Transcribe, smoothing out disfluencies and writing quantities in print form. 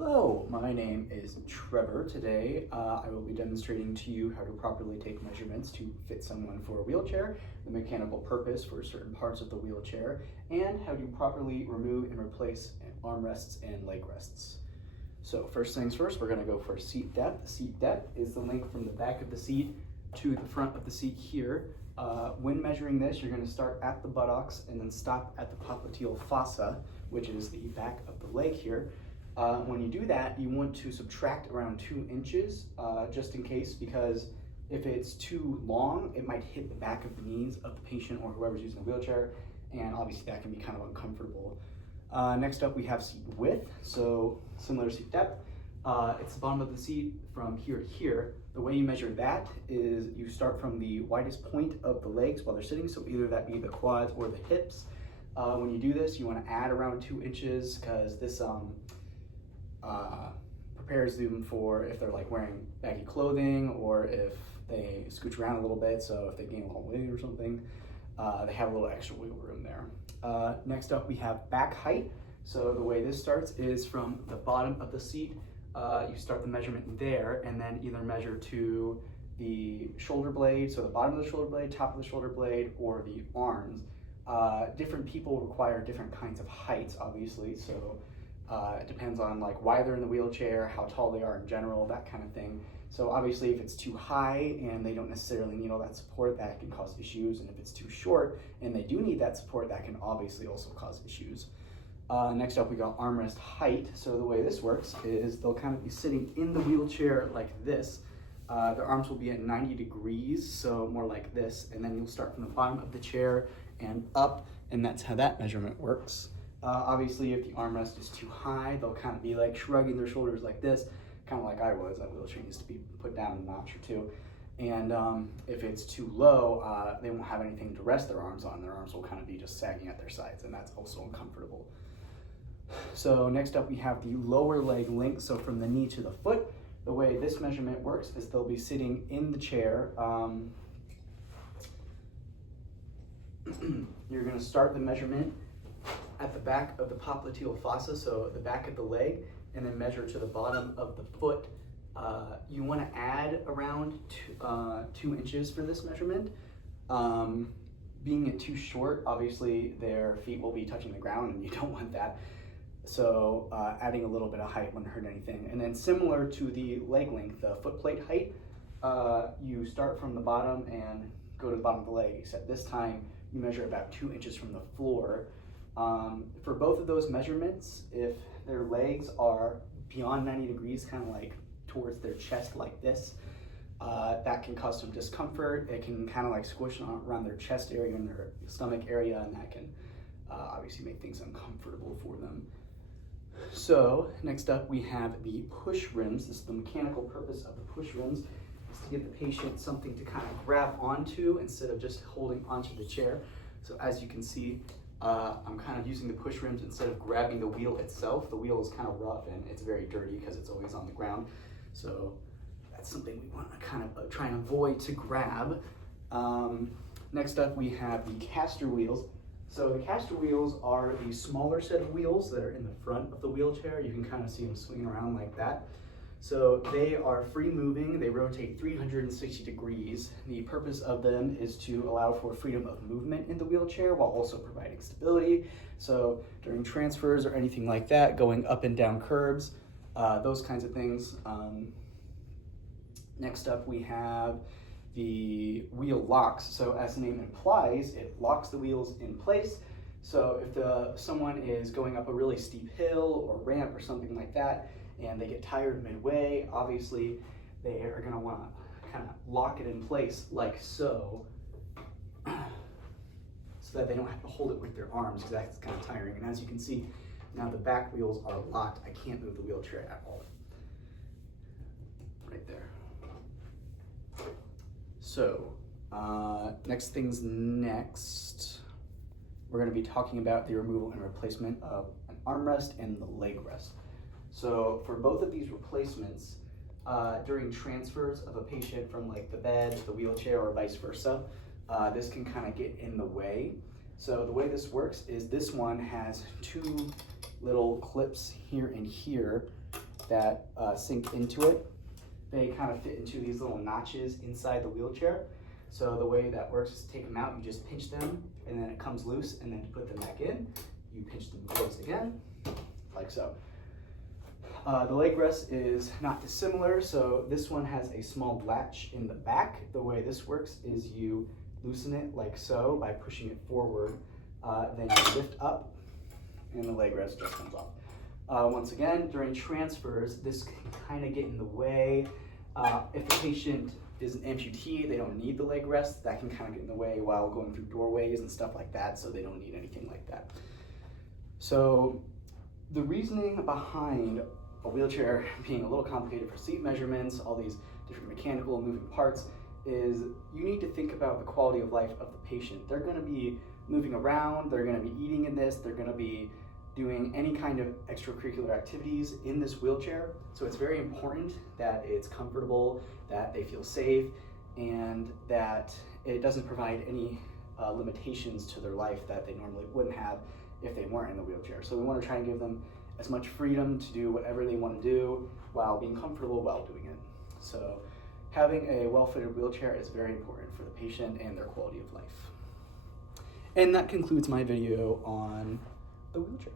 Hello, my name is Trevor. Today I will be demonstrating to you how to properly take measurements to fit someone for a wheelchair, the mechanical purpose for certain parts of the wheelchair, and how to properly remove and replace armrests and leg rests. So first things first, we're going to go for seat depth. Seat depth is the length from the back of the seat to the front of the seat here. When measuring this, you're going to start at the buttocks and then stop at the popliteal fossa, which is the back of the leg here. When you do that, you want to subtract around 2 inches, just in case, because if it's too long, it might hit the back of the knees of the patient or whoever's using the wheelchair, and obviously that can be kind of uncomfortable. Next up, we have seat width, so similar to seat depth. It's the bottom of the seat from here to here. The way you measure that is you start from the widest point of the legs while they're sitting, so either that be the quads or the hips. When you do this, you want to add around 2 inches because this prepares them for if they're like wearing baggy clothing or if they scooch around a little bit, so if they gain a little weight or something, they have a little extra wiggle room there. Next up, we have back height. So the way this starts is from the bottom of the seat. You start the measurement there and then either measure to the shoulder blade, so the bottom of the shoulder blade, top of the shoulder blade, or the arms. Different people require different kinds of heights, obviously, so it depends on like why they're in the wheelchair, how tall they are in general, that kind of thing. So obviously if it's too high and they don't necessarily need all that support, that can cause issues. And if it's too short and they do need that support, that can obviously also cause issues. Next up, we got armrest height. So the way this works is they'll kind of be sitting in the wheelchair like this. Their arms will be at 90 degrees, so more like this. And then you'll start from the bottom of the chair and up, and that's how that measurement works. Obviously, if the armrest is too high, they'll kind of be like shrugging their shoulders like this, kind of like I was. That wheelchair needs to be put down a notch or two. And if it's too low, they won't have anything to rest their arms on. Their arms will kind of be just sagging at their sides, and that's also uncomfortable. So next up, we have the lower leg length. So from the knee to the foot, the way this measurement works is they'll be sitting in the chair. You're going to start the measurement at the back of the popliteal fossa, so the back of the leg, and then measure to the bottom of the foot. You want to add around 2 inches for this measurement. Being it too short, obviously their feet will be touching the ground and you don't want that. So adding a little bit of height wouldn't hurt anything. And then similar to the leg length, the foot plate height, you start from the bottom and go to the bottom of the leg, except this time you measure about 2 inches from the floor. For both of those measurements, if their legs are beyond 90 degrees, kind of like towards their chest like this, that can cause some discomfort. It can kind of like squish around their chest area and their stomach area, and that can obviously make things uncomfortable for them. So next up, we have the push rims. This is the mechanical purpose of the push rims, is to give the patient something to kind of grab onto instead of just holding onto the chair. So as you can see, I'm kind of using the push rims instead of grabbing the wheel itself. The wheel is kind of rough and it's very dirty because it's always on the ground. So that's something we want to kind of try and avoid to grab. Next up, we have the caster wheels. So the caster wheels are the smaller set of wheels that are in the front of the wheelchair. You can kind of see them swing around like that. So they are free moving, they rotate 360 degrees. The purpose of them is to allow for freedom of movement in the wheelchair while also providing stability. So during transfers or anything like that, going up and down curbs, those kinds of things. Next up, we have the wheel locks. So as the name implies, it locks the wheels in place. So if someone is going up a really steep hill or ramp or something like that, and they get tired midway, obviously they are going to want to kind of lock it in place like so, so that they don't have to hold it with their arms, because that's kind of tiring. And as you can see, now the back wheels are locked. I can't move the wheelchair at all. Right there. So next, we're going to be talking about the removal and replacement of an armrest and the leg rest. So for both of these replacements, during transfers of a patient from like the bed to the wheelchair or vice versa, this can kind of get in the way. So the way this works is this one has 2 little clips here and here, that sink into it. They kind of fit into these little notches inside the wheelchair. So the way that works is take them out, you just pinch them, and then it comes loose, and then to put them back in, you pinch them closed again, like so. The leg rest is not dissimilar, so this one has a small latch in the back. The way this works is you loosen it like so by pushing it forward, then you lift up, and the leg rest just comes off. Once again, during transfers, this can kind of get in the way. If the patient is an amputee, they don't need the leg rest. That can kind of get in the way while going through doorways and stuff like that, so they don't need anything like that. So the reasoning behind a wheelchair being a little complicated for seat measurements, all these different mechanical and moving parts, is you need to think about the quality of life of the patient. They're going to be moving around, they're going to be eating in this, they're going to be doing any kind of extracurricular activities in this wheelchair. So it's very important that it's comfortable, that they feel safe, and that it doesn't provide any limitations to their life that they normally wouldn't have if they weren't in the wheelchair. So we want to try and give them as much freedom to do whatever they want to do while being comfortable while doing it. So having a well-fitted wheelchair is very important for the patient and their quality of life. And that concludes my video on the wheelchair.